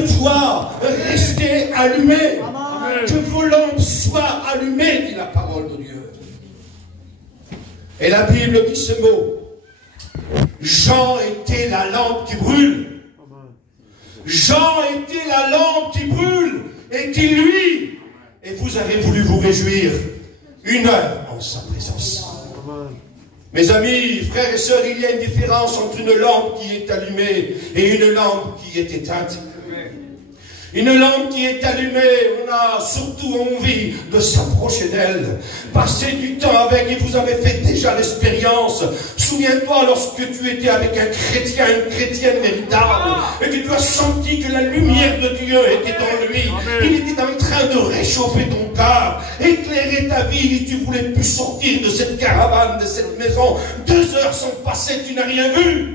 tu dois rester allumé. Que vos lampes soient allumées, dit la parole de Dieu. Et la Bible dit ce mot. Jean était la lampe qui brûle. Jean était la lampe qui brûle. Et qui lui, et vous avez voulu vous réjouir une heure en sa présence. Mes amis, frères et sœurs, il y a une différence entre une lampe qui est allumée et une lampe qui est éteinte. Une lampe qui est allumée, on a surtout envie de s'approcher d'elle, passer du temps avec, et vous avez fait déjà l'expérience. Souviens-toi lorsque tu étais avec un chrétien, une chrétienne véritable, et que tu as senti que la lumière de Dieu était en lui. Il était en train de réchauffer ton cœur, éclairer ta vie, et tu voulais plus sortir de cette caravane, de cette maison. 2 heures sont passées, tu n'as rien vu.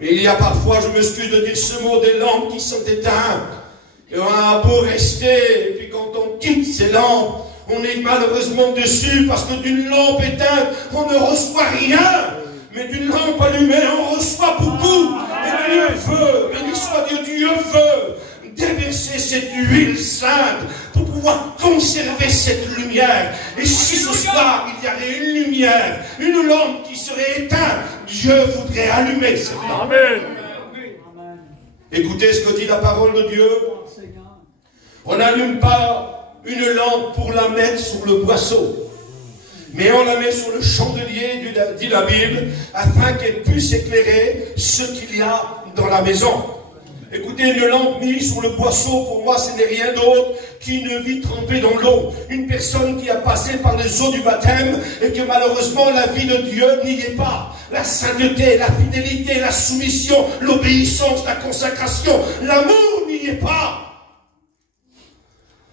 Mais il y a parfois, je m'excuse de dire ce mot, des lampes qui sont éteintes. Et on a beau rester, et puis quand on quitte ces lampes, on est malheureusement déçu parce que d'une lampe éteinte, on ne reçoit rien. Mais d'une lampe allumée, on reçoit beaucoup. Et Dieu veut, béni soit Dieu, Dieu veut déverser cette huile sainte pour pouvoir conserver cette lumière. Et si ce soir il y avait une lumière, une lampe qui serait éteinte, Dieu voudrait allumer cette lampe. Amen. Écoutez ce que dit la parole de Dieu. On n'allume pas une lampe pour la mettre sur le boisseau, mais on la met sur le chandelier, dit la Bible, afin qu'elle puisse éclairer ce qu'il y a dans la maison. Écoutez, une lampe mise sur le boisseau, pour moi, ce n'est rien d'autre qu'une vie trempée dans l'eau. Une personne qui a passé par les eaux du baptême et que malheureusement la vie de Dieu n'y est pas. La sainteté, la fidélité, la soumission, l'obéissance, la consacration, l'amour n'y est pas.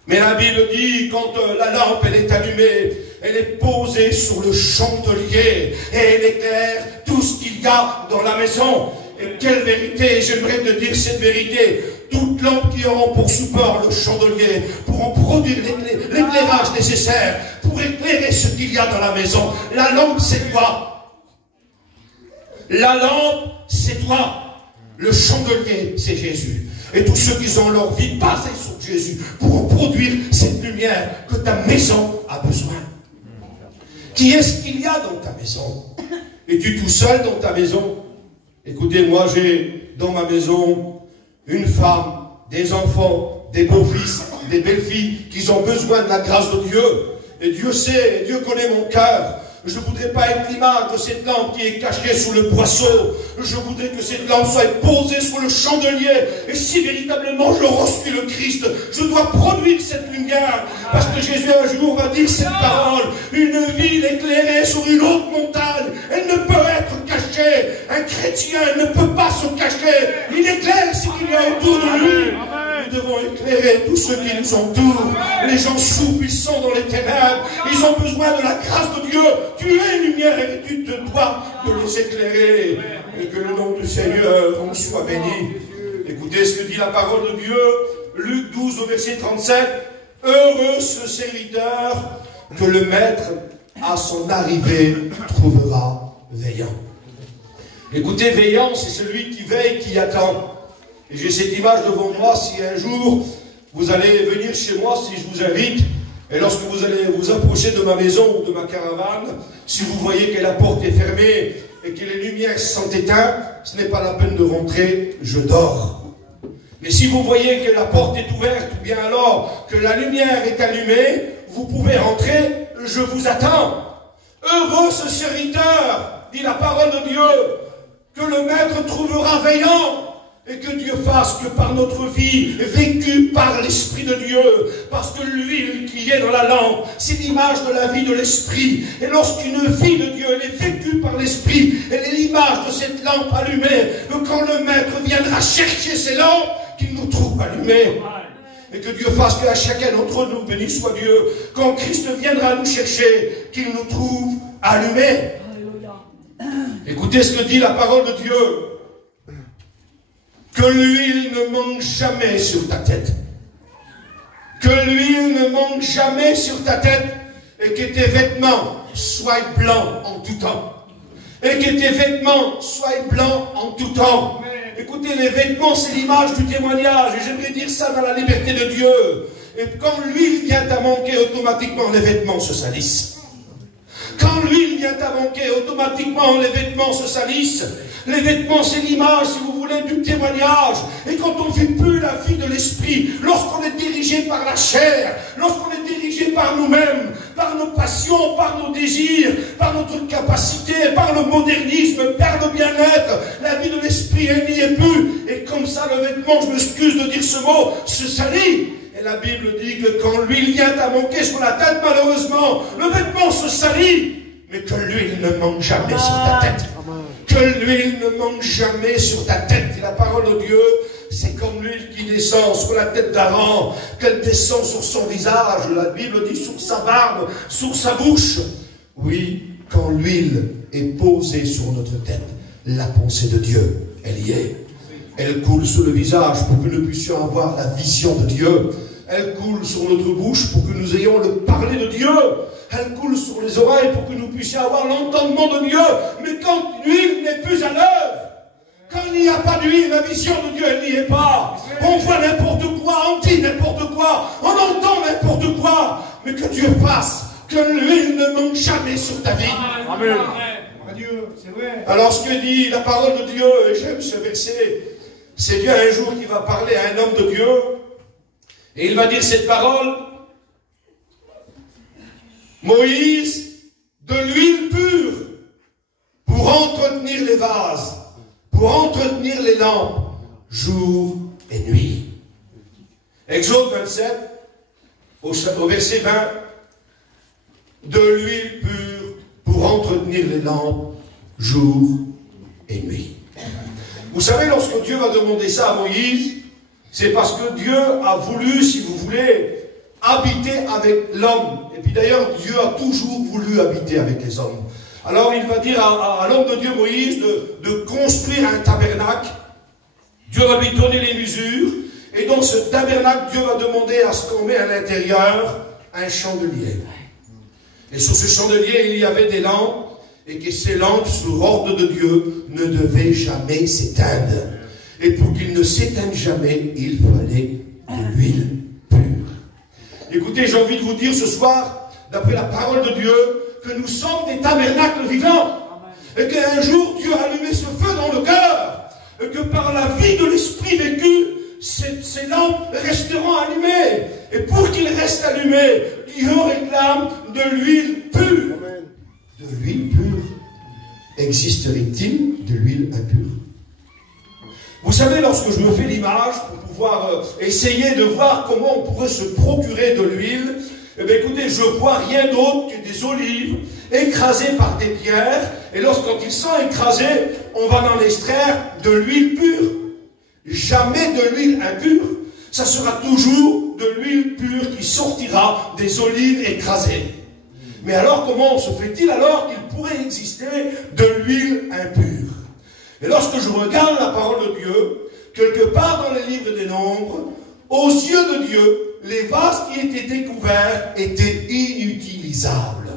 Mais la Bible dit, quand la lampe elle est allumée, elle est posée sur le chandelier et elle éclaire tout ce qu'il y a dans la maison. Et quelle vérité, j'aimerais te dire cette vérité. Toutes lampes qui auront pour support le chandelier pourront produire l'éclairage nécessaire pour éclairer ce qu'il y a dans la maison. La lampe, c'est toi. La lampe, c'est toi. Le chandelier, c'est Jésus. Et tous ceux qui ont leur vie basée sur Jésus pourront produire cette lumière que ta maison a besoin. Qui est-ce qu'il y a dans ta maison? Es-tu tout seul dans ta maison? Écoutez, moi j'ai dans ma maison une femme, des enfants, des beaux-fils, des belles-filles qui ont besoin de la grâce de Dieu. Et Dieu sait, Dieu connaît mon cœur. Je ne voudrais pas être l'image de cette lampe qui est cachée sous le boisseau. Je voudrais que cette lampe soit posée sur le chandelier. Et si véritablement je reçus le Christ, je dois produire cette lumière. Parce que Jésus un jour va dire cette parole. Une ville éclairée sur une haute montagne, elle ne peut être cachée. Un chrétien ne peut pas se cacher. Il éclaire ce qu'il y a autour de lui. Nous devons éclairer tous ceux qui nous entourent. Les gens souffrent, ils sont dans les ténèbres. Ils ont besoin de la grâce de Dieu. Tu es lumière et tu te dois de les éclairer. Et que le nom du Seigneur en soit béni. Écoutez ce que dit la parole de Dieu. Luc 12 au verset 37. Heureux ce serviteur que le maître à son arrivée trouvera veillant. Écoutez, veillant, c'est celui qui veille, qui attend. Et j'ai cette image devant moi. Si un jour vous allez venir chez moi, si je vous invite, et lorsque vous allez vous approcher de ma maison ou de ma caravane, si vous voyez que la porte est fermée et que les lumières sont éteintes, ce n'est pas la peine de rentrer, je dors. Mais si vous voyez que la porte est ouverte, ou bien alors que la lumière est allumée, vous pouvez rentrer, je vous attends. Heureux ce serviteur, dit la parole de Dieu, que le maître trouvera veillant. Et que Dieu fasse que par notre vie, vécue par l'Esprit de Dieu, parce que l'huile qui est dans la lampe, c'est l'image de la vie de l'Esprit. Et lorsqu'une vie de Dieu elle est vécue par l'Esprit, elle est l'image de cette lampe allumée, que quand le Maître viendra chercher ces lampes, qu'il nous trouve allumées. Et que Dieu fasse qu'à chacun d'entre nous, béni soit Dieu, quand Christ viendra nous chercher, qu'il nous trouve allumés. Écoutez ce que dit la parole de Dieu. Que l'huile ne manque jamais sur ta tête. Que l'huile ne manque jamais sur ta tête. Et que tes vêtements soient blancs en tout temps. Et que tes vêtements soient blancs en tout temps. Écoutez, les vêtements, c'est l'image du témoignage. Et j'aimerais dire ça dans la liberté de Dieu. Et quand l'huile vient à manquer, automatiquement, les vêtements se salissent. Quand l'huile vient à manquer, automatiquement, les vêtements se salissent. Les vêtements, c'est l'image, si vous voulez, du témoignage. Et quand on ne vit plus la vie de l'esprit, lorsqu'on est dirigé par la chair, lorsqu'on est dirigé par nous-mêmes, par nos passions, par nos désirs, par notre capacité, par le modernisme, par le bien-être, la vie de l'esprit, elle n'y est plus. Et comme ça, le vêtement, je m'excuse de dire ce mot, se salit. Et la Bible dit que quand l'huile vient à manquer sur la tête, malheureusement, le vêtement se salit. Mais que l'huile ne manque jamais sur ta tête. Que l'huile ne manque jamais sur ta tête. Et la parole de Dieu, c'est comme l'huile qui descend sur la tête d'Aaron, qu'elle descend sur son visage. La Bible dit sur sa barbe, sur sa bouche. Oui, quand l'huile est posée sur notre tête, la pensée de Dieu, elle y est. Elle coule sur le visage pour que nous puissions avoir la vision de Dieu. Elle coule sur notre bouche pour que nous ayons le parler de Dieu. Elle coule sur les oreilles pour que nous puissions avoir l'entendement de Dieu. Mais quand l'huile n'est plus à l'œuvre, quand il n'y a pas d'huile, la vision de Dieu, elle n'y est pas. On voit n'importe quoi, on dit n'importe quoi, on entend n'importe quoi. Mais que Dieu fasse que l'huile ne manque jamais sur ta vie. Amen. Adieu, c'est vrai. Alors ce que dit la parole de Dieu, et j'aime ce verset, c'est Dieu un jour qui va parler à un homme de Dieu, et il va dire cette parole: Moïse, de l'huile pure pour entretenir les vases, pour entretenir les lampes, jour et nuit. Exode 27, au verset 20, de l'huile pure pour entretenir les lampes, jour et nuit. Vous savez, lorsque Dieu va demander ça à Moïse, c'est parce que Dieu a voulu, si vous voulez, habiter avec l'homme. Et puis d'ailleurs, Dieu a toujours voulu habiter avec les hommes. Alors il va dire à l'homme de Dieu, Moïse, de construire un tabernacle. Dieu va lui donner les mesures. Et dans ce tabernacle, Dieu va demander à ce qu'on met à l'intérieur un chandelier. Et sur ce chandelier, il y avait des lampes. Et que ces lampes, sous ordre de Dieu, ne devaient jamais s'éteindre. Et pour qu'ils ne s'éteignent jamais, il fallait de l'huile pure. Écoutez, j'ai envie de vous dire ce soir, d'après la parole de Dieu, que nous sommes des tabernacles vivants. Et qu'un jour, Dieu a allumé ce feu dans le cœur. Et que par la vie de l'esprit vécu, ces lampes resteront allumées. Et pour qu'ils restent allumés, Dieu réclame de l'huile pure. De l'huile pure. Existerait-il de l'huile impure? Vous savez, lorsque je me fais l'image pour pouvoir essayer de voir comment on pourrait se procurer de l'huile, eh bien écoutez, je vois rien d'autre que des olives écrasées par des pierres, et lorsqu'ils sont écrasés, on va en extraire de l'huile pure. Jamais de l'huile impure. Ça sera toujours de l'huile pure qui sortira des olives écrasées. Mais alors, comment se fait-il alors qu'il pourrait exister de l'huile impure? Et lorsque je regarde la parole de Dieu, quelque part dans les livres des Nombres, aux yeux de Dieu, les vases qui étaient découverts étaient inutilisables.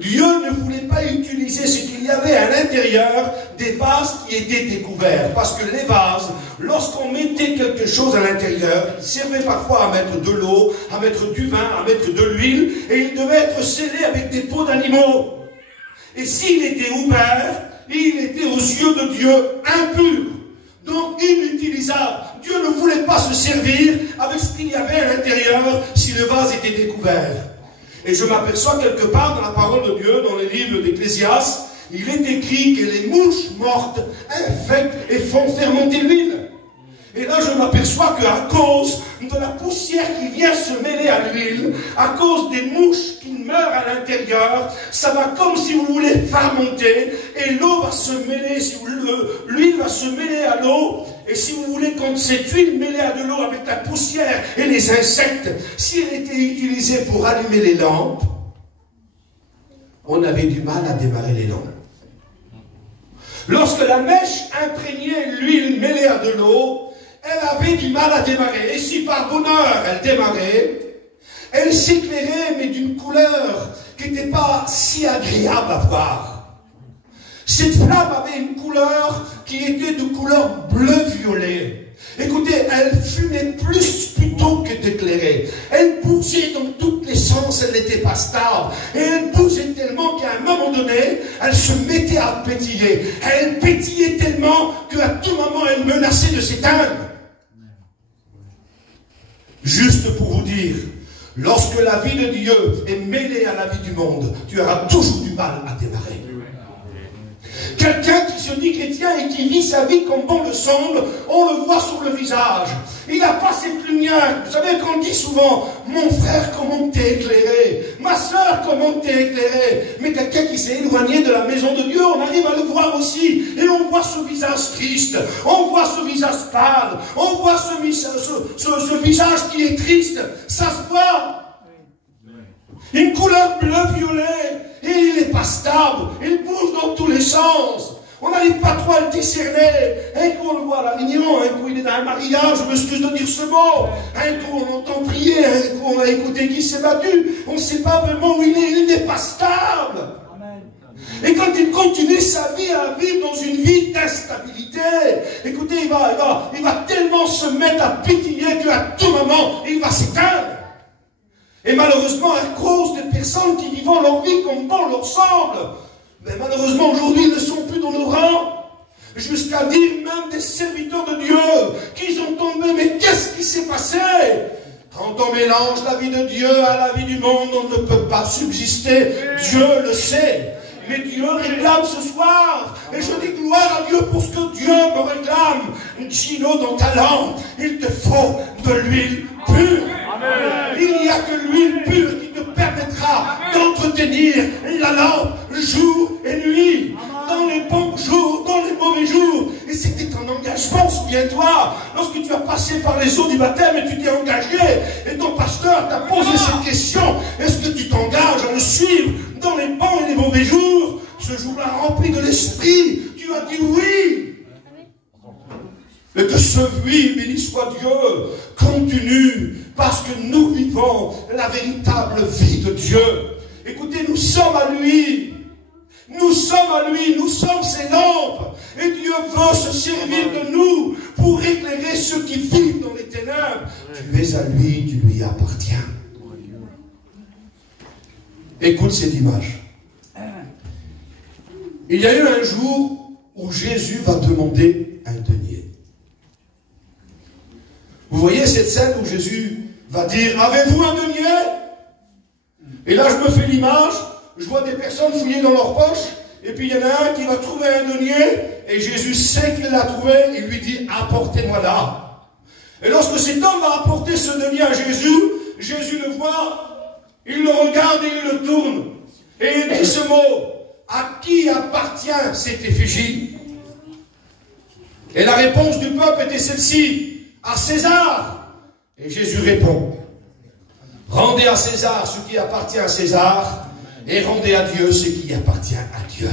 Dieu ne voulait pas utiliser ce qu'il y avait à l'intérieur des vases qui étaient découverts. Parce que les vases, lorsqu'on mettait quelque chose à l'intérieur, ils servaient parfois à mettre de l'eau, à mettre du vin, à mettre de l'huile, et ils devaient être scellés avec des peaux d'animaux. Et s'il était ouvert, il était aux yeux de Dieu impur, donc inutilisable. Dieu ne voulait pas se servir avec ce qu'il y avait à l'intérieur si le vase était découvert. Et je m'aperçois quelque part dans la parole de Dieu, dans les livres d'Ecclésiaste, il est écrit que les mouches mortes infectent et font fermenter l'huile. Et là, je m'aperçois qu'à cause de la poussière qui vient se mêler à l'huile, à cause des mouches qui meurent à l'intérieur, ça va comme si vous voulez fermenter, et l'eau va se mêler, si l'huile va se mêler à l'eau, et si vous voulez, quand cette huile mêlée à de l'eau avec la poussière et les insectes, si elle était utilisée pour allumer les lampes, on avait du mal à démarrer les lampes. Lorsque la mèche imprégnait l'huile mêlée à de l'eau, elle avait du mal à démarrer. Et si par bonheur elle démarrait, elle s'éclairait, mais d'une couleur qui n'était pas si agréable à voir. Cette flamme avait une couleur qui était de couleur bleu-violet. Écoutez, elle fumait plus plutôt que d'éclairer. Elle bougeait dans tous les sens, elle n'était pas stable. Et elle bougeait tellement qu'à un moment donné, elle se mettait à pétiller. Elle pétillait tellement qu'à tout moment, elle menaçait de s'éteindre. Juste pour vous dire, lorsque la vie de Dieu est mêlée à la vie du monde, tu auras toujours du mal à démarrer. Quelqu'un qui se dit chrétien et qui vit sa vie comme bon le semble, on le voit sur le visage. Il n'a pas cette lumière. Vous savez qu'on dit souvent, mon frère, comment t'es éclairé? Ma soeur, comment t'es éclairé? Mais quelqu'un qui s'est éloigné de la maison de Dieu, on arrive à le voir aussi. Et on voit ce visage triste, on voit ce visage pâle, on voit ce visage qui est triste. Ça se voit. Une couleur bleu-violet. Et il n'est pas stable. Il bouge dans tous les sens. On n'arrive pas trop à le discerner. Un coup on le voit à la réunion, un coup il est dans un mariage, je m'excuse de dire ce mot. Un coup on entend prier, un coup on a écouté qui s'est battu. On ne sait pas vraiment où il n'est pas stable. Et quand il continue sa vie à vivre dans une vie d'instabilité, écoutez, il va tellement se mettre à pétiller qu'à tout moment, il va s'éteindre. Et malheureusement, à cause des personnes qui vivent leur vie comme bon leur semble, mais malheureusement aujourd'hui, ils ne sont plus dans nos rangs. Jusqu'à dire même des serviteurs de Dieu qui sont tombés, mais qu'est-ce qui s'est passé? Quand on mélange la vie de Dieu à la vie du monde, on ne peut pas subsister. Dieu le sait. Mais Dieu réclame ce soir. Et je dis gloire à Dieu pour ce que Dieu me réclame. Gino, dans ta lampe, il te faut de l'huile pure. Amen. Il n'y a que l'huile pure qui te permettra d'entretenir la lampe jour et nuit. Dans les bons jours, dans les mauvais jours. Et c'était un engagement, souviens-toi. Lorsque tu as passé par les eaux du baptême et tu t'es engagé, et ton pasteur t'a posé cette question, est-ce que tu t'engages à le suivre dans les bons et les mauvais jours? Ce jour-là, rempli de l'esprit, tu as dit oui. Et que ce oui, béni soit Dieu, continue, parce que nous vivons la véritable vie de Dieu. Écoutez, nous sommes à lui. Nous sommes à lui, nous sommes ses lampes. Et Dieu veut se servir de nous pour éclairer ceux qui vivent dans les ténèbres. Tu es à lui, tu lui appartiens. Écoute cette image. Il y a eu un jour où Jésus va demander un denier. Vous voyez cette scène où Jésus va dire, avez-vous un denier? Et là je me fais l'image, je vois des personnes fouiller dans leurs poches, et puis il y en a un qui va trouver un denier, et Jésus sait qu'il l'a trouvé, il lui dit, apportez-moi là. Et lorsque cet homme va apporter ce denier à Jésus, Jésus le voit, il le regarde et il le tourne. Et il dit ce mot, à qui appartient cette effigie? Et la réponse du peuple était celle-ci, à César. Et Jésus répond, rendez à César ce qui appartient à César, et rendez à Dieu ce qui appartient à Dieu.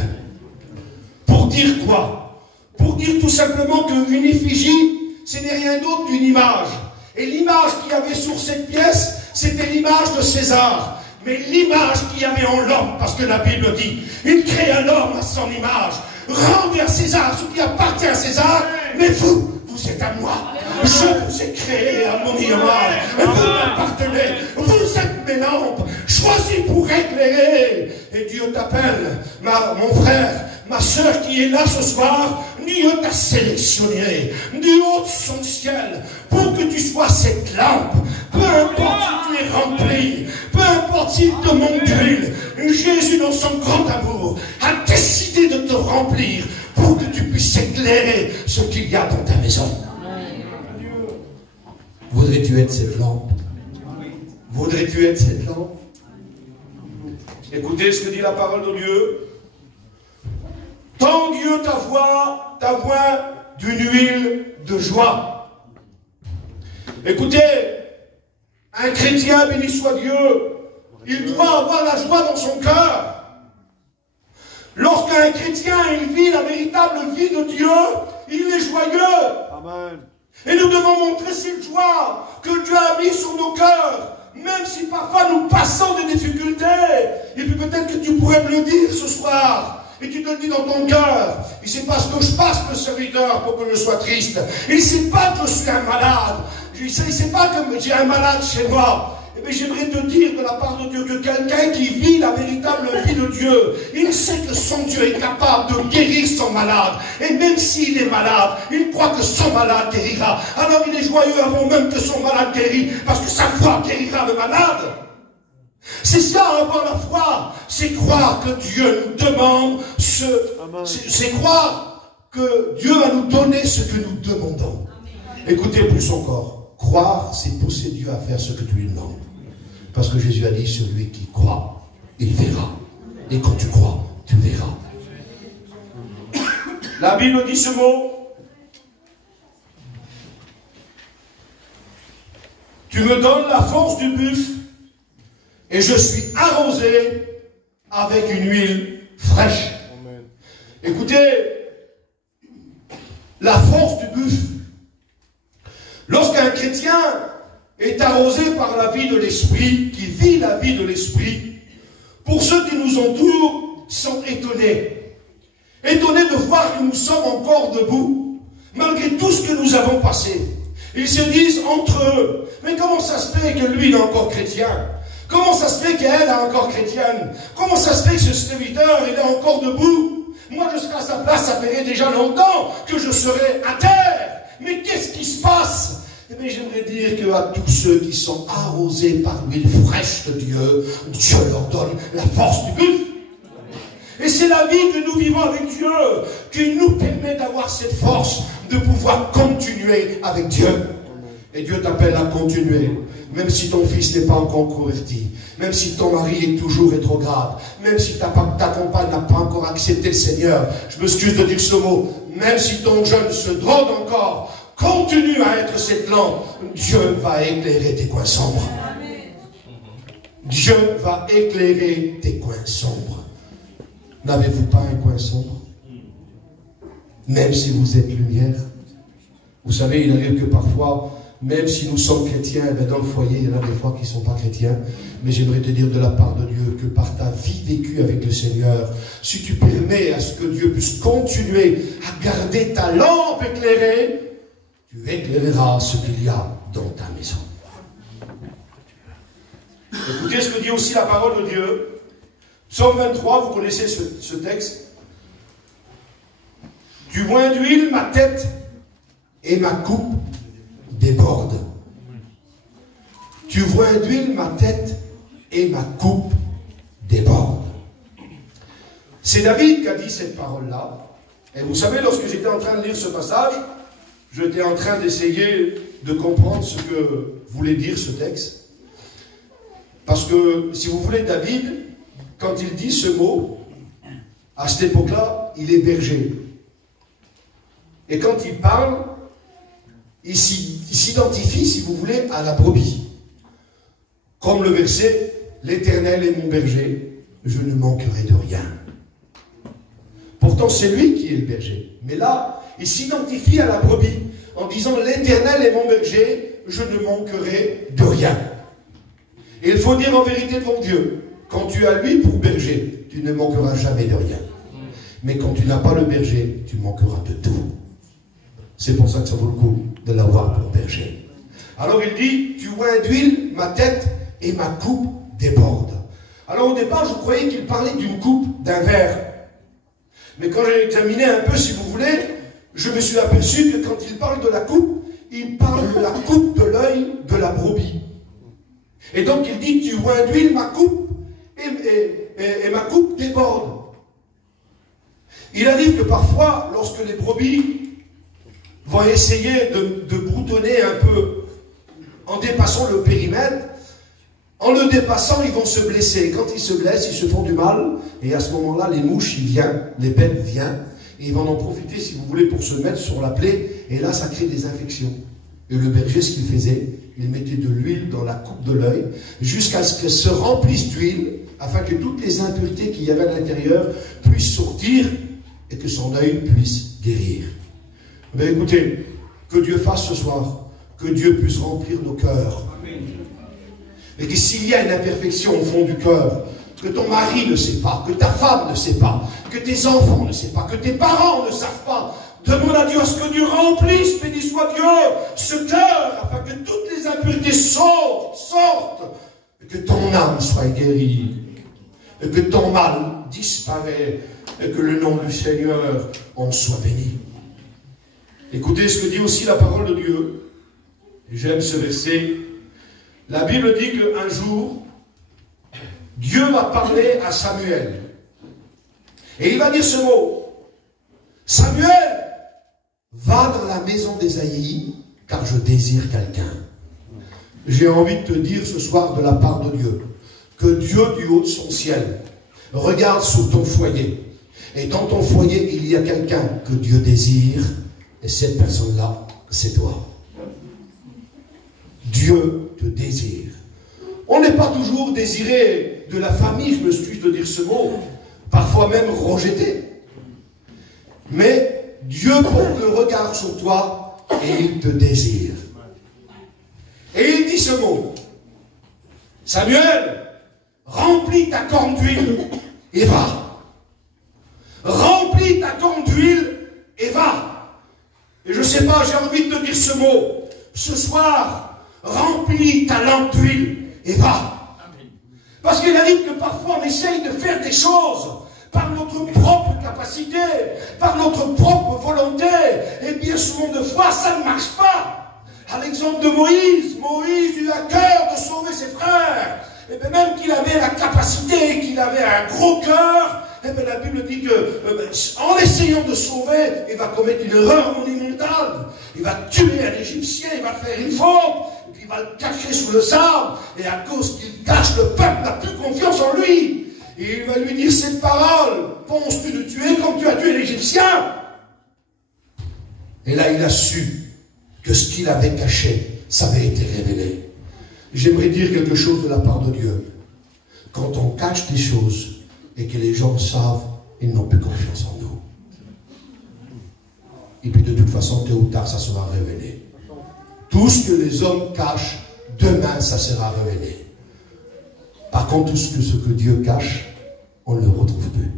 Pour dire quoi? Pour dire tout simplement qu'une effigie, ce n'est rien d'autre qu'une image. Et l'image qu'il y avait sur cette pièce, c'était l'image de César. Mais l'image qu'il y avait en l'homme, parce que la Bible dit, il créa l'homme à son image. Rendez à César ce qui appartient à César, mais vous êtes à moi. Je vous ai créé à mon image. Vous m'appartenez. Vous êtes mes lampes, choisis pour éclairer. Et Dieu t'appelle, mon frère, ma soeur qui est là ce soir. Dieu t'a sélectionné du haut de son ciel pour que tu sois cette lampe. Peu importe si tu es rempli, peu importe s'il te manque d'huile, Jésus dans son grand amour a décidé de te remplir pour que tu puisses éclairer ce qu'il y a dans ta maison. Voudrais-tu être cette lampe? Voudrais-tu être cette lampe? Écoutez ce que dit la parole de Dieu. Tends Dieu ta voix d'une huile de joie. Écoutez, un chrétien, béni soit Dieu, il doit avoir la joie dans son cœur. Lorsqu'un chrétien il vit la véritable vie de Dieu, il est joyeux. Amen. Et nous devons montrer cette joie que Dieu a mis sur nos cœurs, même si parfois nous passons des difficultés. Et puis peut-être que tu pourrais me le dire ce soir. et tu te le dis dans ton cœur. Il ne sait pas ce que je passe, le serviteur, pour que je sois triste. Il ne sait pas que je suis un malade. Il ne sait pas que j'ai un malade chez moi. Eh bien, j'aimerais te dire de la part de Dieu que quelqu'un qui vit la véritable vie de Dieu, il sait que son Dieu est capable de guérir son malade. Et même s'il est malade, il croit que son malade guérira. Alors il est joyeux avant même que son malade guérit, parce que sa foi guérira le malade. C'est ça, avoir la foi. C'est croire que Dieu nous demande c'est croire que Dieu va nous donner ce que nous demandons. Écoutez plus encore. Croire, c'est pousser Dieu à faire ce que tu lui demandes. Parce que Jésus a dit, celui qui croit, il verra. Et quand tu crois, tu verras. La Bible dit ce mot. Tu me donnes la force du buffle et je suis arrosé avec une huile fraîche. Amen. Écoutez, la force du buffle. Lorsqu'un chrétien est arrosé par la vie de l'esprit, qui vit la vie de l'esprit, pour ceux qui nous entourent, sont étonnés. Étonnés de voir que nous sommes encore debout, malgré tout ce que nous avons passé. Ils se disent entre eux, mais comment ça se fait que lui il est encore chrétien? Comment ça se fait qu'elle est encore chrétienne? Comment ça se fait que ce serviteur il est encore debout? Moi je serais à sa place, ça ferait déjà longtemps que je serais à terre. Mais qu'est-ce qui se passe? Eh bien, j'aimerais dire qu'à tous ceux qui sont arrosés par l'huile fraîche de Dieu, Dieu leur donne la force du buffle. Et c'est la vie que nous vivons avec Dieu qui nous permet d'avoir cette force de pouvoir continuer avec Dieu. Et Dieu t'appelle à continuer. Même si ton fils n'est pas encore converti, même si ton mari est toujours rétrograde, même si ta compagne n'a pas encore accepté le Seigneur, je m'excuse de dire ce mot, même si ton jeune se drogue encore, continue à être cette lampe, Dieu va éclairer tes coins sombres. Dieu va éclairer tes coins sombres. N'avez-vous pas un coin sombre? Même si vous êtes lumière. Vous savez, il arrive que parfois, même si nous sommes chrétiens, dans le foyer, il y en a des fois qui ne sont pas chrétiens, mais j'aimerais te dire de la part de Dieu que par ta vie vécue avec le Seigneur, si tu permets à ce que Dieu puisse continuer à garder ta lampe éclairée, tu éclaireras ce qu'il y a dans ta maison. Écoutez ce que dit aussi la parole de Dieu. Psaume 23, vous connaissez ce texte. Tu oins d'huile ma tête et ma coupe déborde. Tu oins d'huile ma tête et ma coupe déborde. C'est David qui a dit cette parole-là. Et vous savez, lorsque j'étais en train de lire ce passage, j'étais en train d'essayer de comprendre ce que voulait dire ce texte. Parce que, si vous voulez, David, quand il dit ce mot, à cette époque-là, il est berger. Et quand il parle, il s'identifie, si vous voulez, à la brebis. Comme le verset, « L'Éternel est mon berger, je ne manquerai de rien. » Pourtant, c'est lui qui est le berger. Mais là, il s'identifie à la brebis en disant « L'Éternel est mon berger, je ne manquerai de rien. » Et il faut dire en vérité devant Dieu, quand tu as lui pour berger, tu ne manqueras jamais de rien. Mais quand tu n'as pas le berger, tu manqueras de tout. C'est pour ça que ça vaut le coup de l'avoir pour berger. Alors il dit, tu oins d'huile ma tête et ma coupe déborde. Alors au départ, je croyais qu'il parlait d'une coupe, d'un verre. Mais quand j'ai examiné un peu, si vous voulez, je me suis aperçu que quand il parle de la coupe, il parle de la coupe de l'œil de la brebis. Et donc il dit, tu oins d'huile ma coupe et ma coupe déborde. Il arrive que parfois, lorsque les brebis vont essayer de broutonner un peu en dépassant le périmètre, en le dépassant, ils vont se blesser. Quand ils se blessent, ils se font du mal. Et à ce moment-là, les mouches, les bêtes viennent. Et ils vont en profiter, si vous voulez, pour se mettre sur la plaie. Et là, ça crée des infections. Et le berger, ce qu'il faisait, il mettait de l'huile dans la coupe de l'œil, jusqu'à ce qu'elle se remplisse d'huile, afin que toutes les impuretés qu'il y avait à l'intérieur puissent sortir et que son œil puisse guérir. Mais écoutez, que Dieu fasse ce soir, que Dieu puisse remplir nos cœurs. Et que s'il y a une imperfection au fond du cœur, que ton mari ne sait pas, que ta femme ne sait pas, que tes enfants ne savent pas, que tes parents ne savent pas. Demande à Dieu à ce que Dieu remplisse, béni soit Dieu, ce cœur, afin que toutes les impuretés sortent, et que ton âme soit guérie, et que ton mal disparaisse, et que le nom du Seigneur en soit béni. Écoutez ce que dit aussi la parole de Dieu. J'aime ce verset. La Bible dit qu'un jour, Dieu va parler à Samuel. Et il va dire ce mot. Samuel, va dans la maison d'Ésaïe, car je désire quelqu'un. J'ai envie de te dire ce soir de la part de Dieu, que Dieu du haut de son ciel regarde sur ton foyer. Et dans ton foyer, il y a quelqu'un que Dieu désire. Et cette personne-là, c'est toi. Dieu te désire. On n'est pas toujours désiré de la famille, je me suis de dire ce mot, parfois même rejeté. Mais Dieu porte le regard sur toi et il te désire. Et il dit ce mot. Samuel, remplis ta corne d'huile et va. Remplis ta corne d'huile et va. Et je ne sais pas, j'ai envie de te dire ce mot. Ce soir, remplis ta lampe d'huile et va. Parce qu'il arrive que parfois on essaye de faire des choses par notre propre capacité, par notre propre volonté. Et bien souvent de fois, ça ne marche pas. À l'exemple de Moïse, Moïse eut à cœur de sauver ses frères. Et bien même qu'il avait la capacité, qu'il avait un gros cœur, et bien la Bible dit que en essayant de sauver, il va commettre une erreur monumentale. Il va tuer un Égyptien, il va faire une faute, et puis il va le cacher sous le sable. Et à cause qu'il cache, le peuple n'a plus confiance en lui. Et il va lui dire cette parole. Penses-tu de tuer comme tu as tué l'Égyptien? Et là, il a su que ce qu'il avait caché, ça avait été révélé. J'aimerais dire quelque chose de la part de Dieu. Quand on cache des choses et que les gens savent, ils n'ont plus confiance en nous. Et puis de toute façon, tôt ou tard, ça sera révélé. Tout ce que les hommes cachent, demain, ça sera révélé. Par contre, tout ce que Dieu cache, on ne le retrouve plus.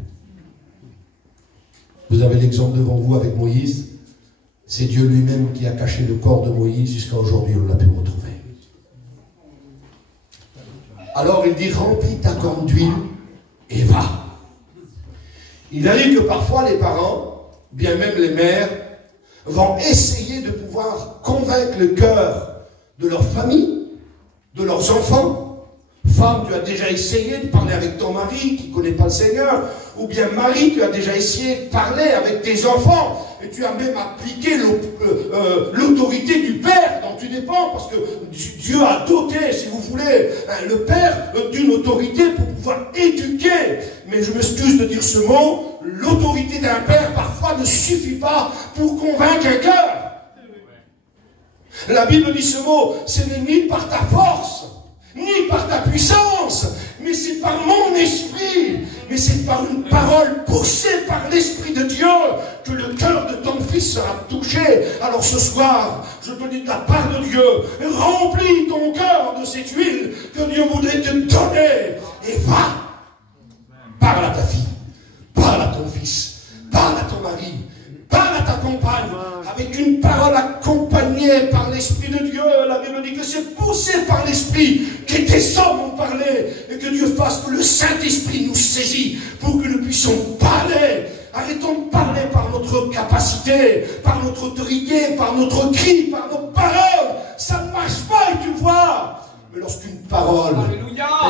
Vous avez l'exemple devant vous avec Moïse. C'est Dieu lui-même qui a caché le corps de Moïse jusqu'à aujourd'hui, on l'a pu retrouver. Alors il dit, remplis ta corne d'huile et va. Il arrive que parfois les parents, bien même les mères, vont essayer de pouvoir convaincre le cœur de leur famille, de leurs enfants. Femme, tu as déjà essayé de parler avec ton mari qui ne connaît pas le Seigneur. Ou bien mari, tu as déjà essayé de parler avec tes enfants. Et tu as même appliqué l'autorité du père dont tu dépends. Parce que Dieu a doté, si vous voulez, le père d'une autorité pour pouvoir éduquer. Mais je m'excuse de dire ce mot. L'autorité d'un père parfois ne suffit pas pour convaincre un cœur. La Bible dit ce mot. Ce n'est ni par ta force, ni par ta puissance, mais c'est par mon esprit, mais c'est par une parole poussée par l'Esprit de Dieu que le cœur de ton fils sera touché. Alors ce soir, je te dis de la part de Dieu, remplis ton cœur de cette huile que Dieu voudrait te donner, et va, parle à ta fille, parle à ton fils, parle à ton mari, parle à ta compagne, avec une parole accompagnée par l'Esprit de Dieu. La Bible dit que c'est poussé par l'Esprit que tes hommes ont parlé, et que Dieu fasse que le Saint-Esprit nous saisit pour que nous puissions parler. Arrêtons de parler par notre capacité, par notre autorité, par notre cri, par nos paroles. Ça ne marche pas, et tu vois. Mais lorsqu'une parole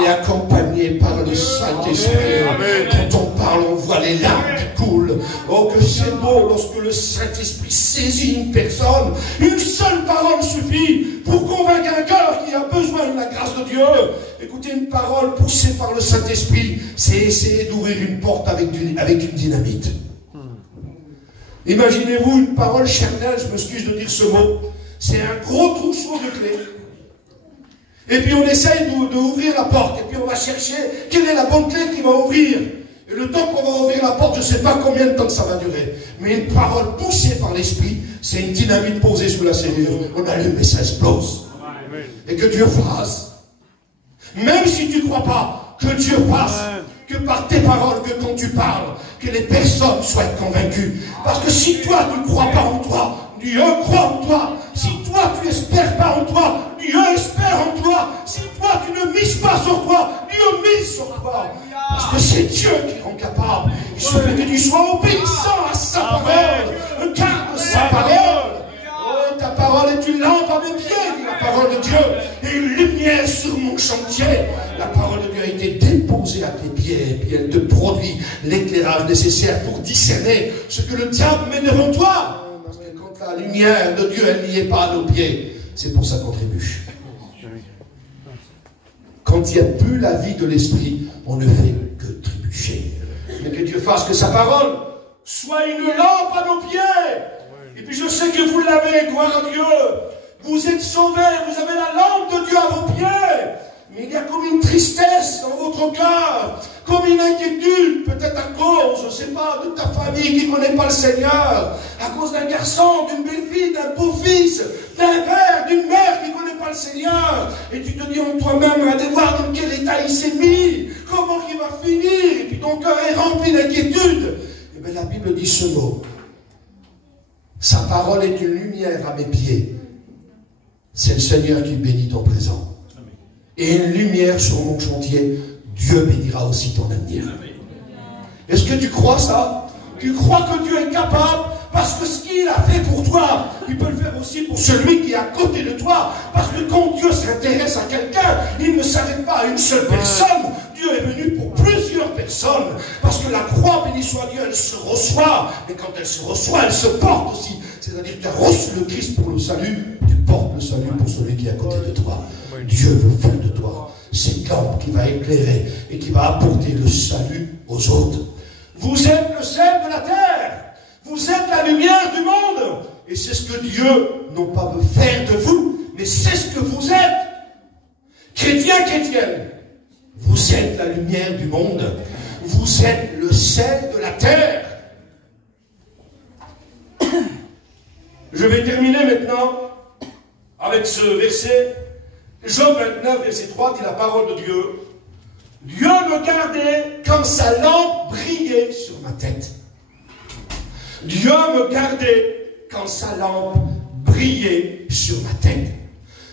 est accompagnée par le Saint-Esprit, quand on parle, on voit les larmes qui coulent. Oh, que c'est beau lorsque le Saint-Esprit saisit une personne. Une seule parole suffit pour convaincre un cœur qui a besoin de la grâce de Dieu. Écoutez, une parole poussée par le Saint-Esprit, c'est essayer d'ouvrir une porte avec une dynamite. Imaginez-vous une parole charnelle, je m'excuse de dire ce mot. C'est un gros trousseau de clés. Et puis on essaye d'ouvrir la porte. Et puis on va chercher quelle est la bonne clé qui va ouvrir. Et le temps qu'on va ouvrir la porte, je ne sais pas combien de temps ça va durer. Mais une parole poussée par l'Esprit, c'est une dynamite posée sous la serrure. On allume et ça explose. Et que Dieu fasse. Même si tu ne crois pas, que Dieu fasse. que par tes paroles, que quand tu parles, que les personnes soient convaincues. Parce que si toi, tu ne crois pas en toi, Dieu croit en toi. Si toi, tu n'espères pas en toi, Dieu espère en toi. Si toi, tu ne mises pas sur toi, Dieu mise sur toi. Parce que c'est Dieu qui rend capable. Il suffit que tu sois obéissant à sa parole. Garde sa parole. Oh, ta parole est une lampe à mes pieds, dit la parole de Dieu, et une lumière sur mon chantier. La parole de Dieu a été déposée à tes pieds, et puis elle te produit l'éclairage nécessaire pour discerner ce que le diable met devant toi. Parce que quand la lumière de Dieu, elle n'y est pas à nos pieds, c'est pour ça qu'on trébuche. Quand il n'y a plus la vie de l'esprit, on ne fait que trébucher. Mais que Dieu fasse que sa parole soit une lampe à nos pieds. Et puis je sais que vous l'avez, gloire à Dieu. Vous êtes sauvés, vous avez la lampe de Dieu à vos pieds. Mais il y a comme une tristesse dans votre cœur, comme une inquiétude, peut-être à cause, je ne sais pas, de ta famille qui ne connaît pas le Seigneur, à cause d'un garçon, d'une belle-fille, d'un beau-fils, d'un père, d'une mère qui ne connaît pas le Seigneur. Et tu te dis en toi-même, allez voir dans quel état il s'est mis, comment il va finir, et puis ton cœur est rempli d'inquiétude. Et bien la Bible dit ce mot. Sa parole est une lumière à mes pieds. C'est le Seigneur qui bénit ton présent. Et une lumière sur mon chantier, Dieu bénira aussi ton avenir. Est-ce que tu crois ça? Tu crois que Dieu est capable? Parce que ce qu'il a fait pour toi, il peut le faire aussi pour celui qui est à côté de toi. Parce que quand Dieu s'intéresse à quelqu'un, il ne s'arrête pas à une seule personne. Dieu est venu pour plusieurs personnes. Parce que la croix, béni soit Dieu, elle se reçoit. Et quand elle se reçoit, elle se porte aussi. C'est-à-dire que tu as reçu le Christ pour le salut, tu portes le salut pour celui qui est à côté de toi. Dieu veut faire de toi cette lampe qui va éclairer et qui va apporter le salut aux autres. Vous êtes le sel de la terre. Vous êtes la lumière du monde. Et c'est ce que Dieu, non pas veut faire de vous, mais c'est ce que vous êtes. Chrétiens, chrétiennes, vous êtes la lumière du monde. Vous êtes le sel de la terre. Je vais terminer maintenant avec ce verset. Job 29, verset 3, dit la parole de Dieu. Dieu me gardait quand sa lampe brillait sur ma tête. Dieu me gardait quand sa lampe brillait sur ma tête.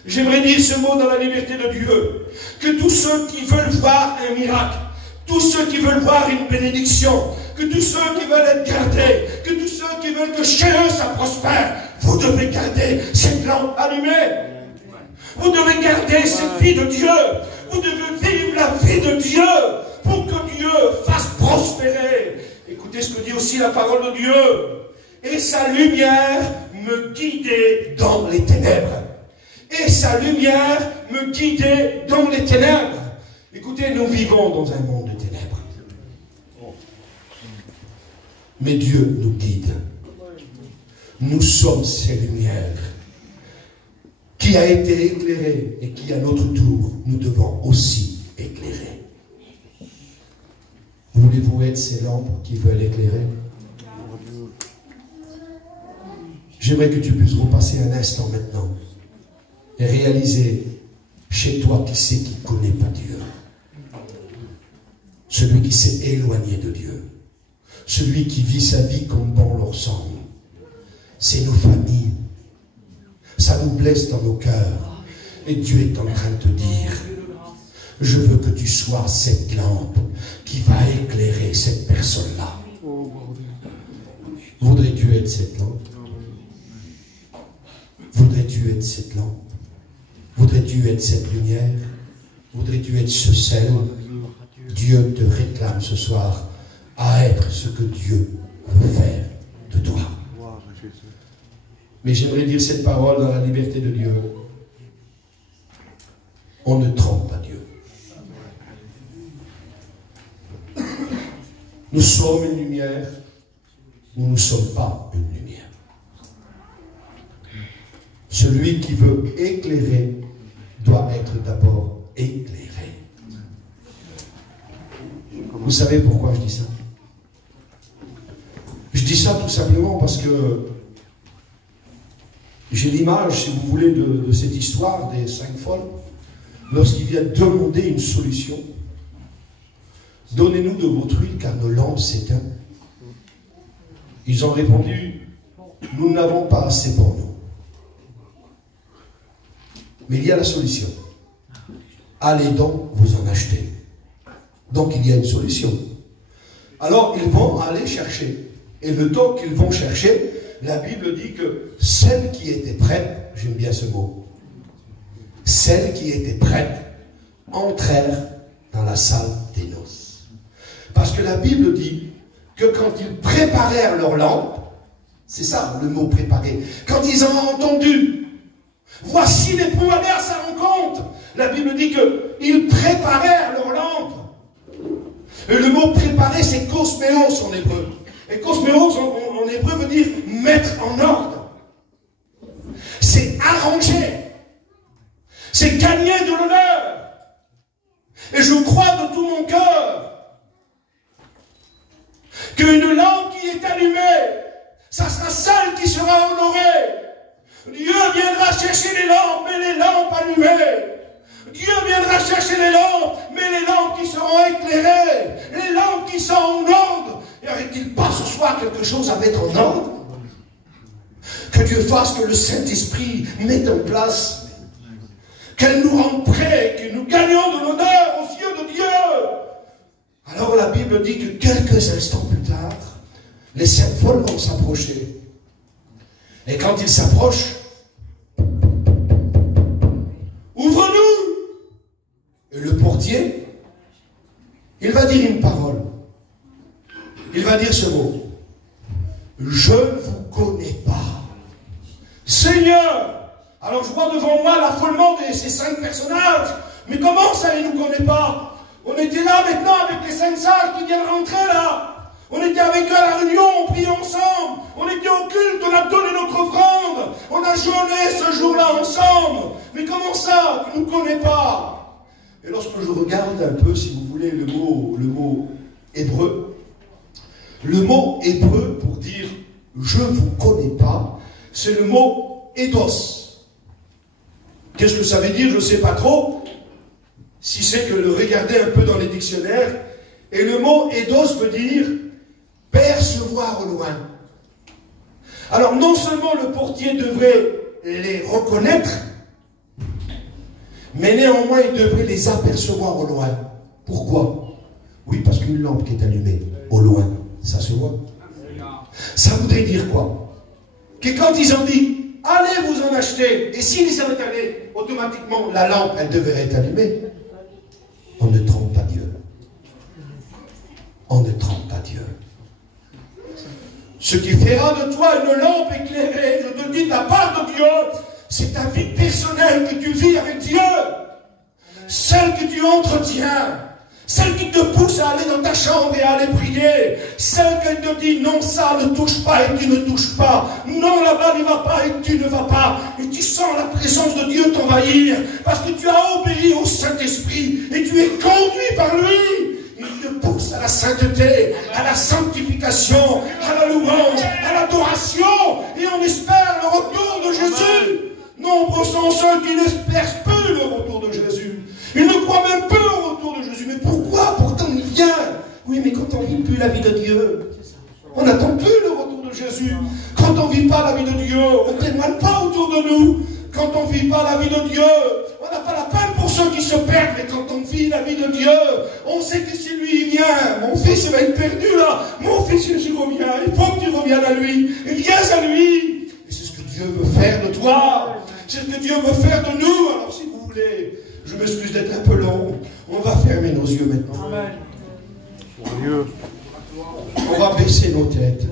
J'aimerais dire ce mot dans la liberté de Dieu. Que tous ceux qui veulent voir un miracle, tous ceux qui veulent voir une bénédiction, que tous ceux qui veulent être gardés, que tous ceux qui veulent que chez eux ça prospère, vous devez garder cette lampe allumée. Vous devez garder cette vie de Dieu. Vous devez vivre la vie de Dieu pour que Dieu fasse prospérer. Écoutez ce que dit aussi la parole de Dieu. Et sa lumière me guidait dans les ténèbres. Et sa lumière me guidait dans les ténèbres. Écoutez, nous vivons dans un monde de ténèbres. Mais Dieu nous guide. Nous sommes ces lumières qui a été éclairée et qui, à notre tour, nous devons aussi éclairer. Voulez-vous être ces lampes qui veulent éclairer? J'aimerais que tu puisses repasser un instant maintenant et réaliser chez toi qui c'est qui ne connaît pas Dieu. Celui qui s'est éloigné de Dieu. Celui qui vit sa vie comme bon leur semble. C'est nos familles. Ça nous blesse dans nos cœurs. Et Dieu est en train de te dire, je veux que tu sois cette lampe qui va éclairer cette personne-là. Voudrais-tu être cette lampe? Voudrais-tu être cette lampe? Voudrais-tu être cette lumière? Voudrais-tu être ce sel? Dieu te réclame ce soir à être ce que Dieu veut faire de toi. Mais j'aimerais dire cette parole dans la liberté de Dieu. On ne trompe pas Dieu. Nous sommes une lumière, nous ne sommes pas une lumière. Celui qui veut éclairer doit être d'abord éclairé. Vous savez pourquoi je dis ça? Je dis ça tout simplement parce que j'ai l'image, si vous voulez, de cette histoire des 5 folles, lorsqu'ils viennent demander une solution. donnez-nous de votre huile car nos lampes s'éteignent. Ils ont répondu, nous n'avons pas assez pour nous. Mais il y a la solution. Allez donc vous en acheter. Donc il y a une solution. Alors ils vont aller chercher. Et le temps qu'ils vont chercher, la Bible dit que celles qui étaient prêtes, j'aime bien ce mot, celles qui étaient prêtes entrèrent dans la salle des noces. Parce que la Bible dit que quand ils préparèrent leur lampe, c'est ça le mot préparer, quand ils ont entendu, voici l'époux allait à sa rencontre, la Bible dit qu'ils préparèrent leur lampe. Et le mot préparer, c'est kosmeos en hébreu. Et kosmeos en hébreu veut dire mettre en ordre. C'est arranger. C'est gagner de l'honneur. Et je crois de tout mon cœur qu'une lampe qui est allumée, ça sera celle qui sera honorée. Dieu viendra chercher les lampes, mais les lampes allumées. Dieu viendra chercher les lampes, mais les lampes qui seront éclairées, les lampes qui sont en ordre. Et aurait-il pas ce soir quelque chose à mettre en ordre? Que Dieu fasse que le Saint-Esprit mette en place, qu'elle nous rende prêts, que nous gagnions de l'honneur aux yeux de Dieu. Alors la Bible dit que quelques instants plus tard, les 5 folles vont s'approcher. Et quand ils s'approchent, ouvre-nous! Et le portier, il va dire une parole. Il va dire ce mot. Je ne vous connais pas. Seigneur! Alors je vois devant moi l'affolement de ces 5 personnages. Mais comment ça, il ne nous connaît pas? On était là maintenant avec les 5 sages qui viennent rentrer là. On était avec eux à la réunion, on priait ensemble. On était au culte, on a donné notre offrande. On a jeûné ce jour-là ensemble. Mais comment ça, tu ne nous connais pas? Et lorsque je regarde un peu, si vous voulez, le mot hébreu, le mot hébreu pour dire « je ne vous connais pas », c'est le mot « eidos ». Qu'est-ce que ça veut dire? Je ne sais pas trop. Si c'est que le regarder un peu dans les dictionnaires. Et le mot « eidos » veut dire « percevoir au loin ». Alors non seulement le portier devrait les reconnaître, mais néanmoins il devrait les apercevoir au loin. Pourquoi? Oui, parce qu'une lampe qui est allumée au loin, ça se voit. Ça voudrait dire quoi? Que quand ils ont dit, allez vous en acheter, et s'ils y avaient allé, automatiquement la lampe, elle devrait être allumée. On ne trompe pas Dieu. On ne trompe pas Dieu. Ce qui fera de toi une lampe éclairée, je te dis de la part de Dieu, c'est ta vie personnelle que tu vis avec Dieu. Celle que tu entretiens. Celle qui te pousse à aller dans ta chambre et à aller prier. Celle qui te dit non, ça ne touche pas et tu ne touches pas. Non, là-bas ne va pas et tu ne vas pas. Et tu sens la présence de Dieu t'envahir parce que tu as obéi au Saint-Esprit et tu es conduit par lui. Il te pousse à la sainteté, à la sanctification, à la louange, à l'adoration. Et on espère le retour de Jésus. Nombreux sont ceux qui n'espèrent peu le retour de Jésus. Ils ne croient même peu au retour de Jésus. Mais pourquoi? Pourtant il vient. Oui, mais quand on ne vit plus la vie de Dieu, on n'attend plus le retour de Jésus. Quand on ne vit pas la vie de Dieu, on ne témoigne pas autour de nous. Quand on ne vit pas la vie de Dieu, on n'a pas la peine pour ceux qui se perdent. Mais quand on vit la vie de Dieu, on sait que si lui il vient, mon fils il va être perdu là. Mon fils Jésus revient. Il faut que tu reviennes à lui. Viens à lui. Et c'est ce que Dieu veut faire de toi. C'est ce que Dieu veut faire de nous. Alors si vous voulez, je m'excuse d'être un peu long. On va fermer nos yeux maintenant. Amen. On va baisser nos têtes.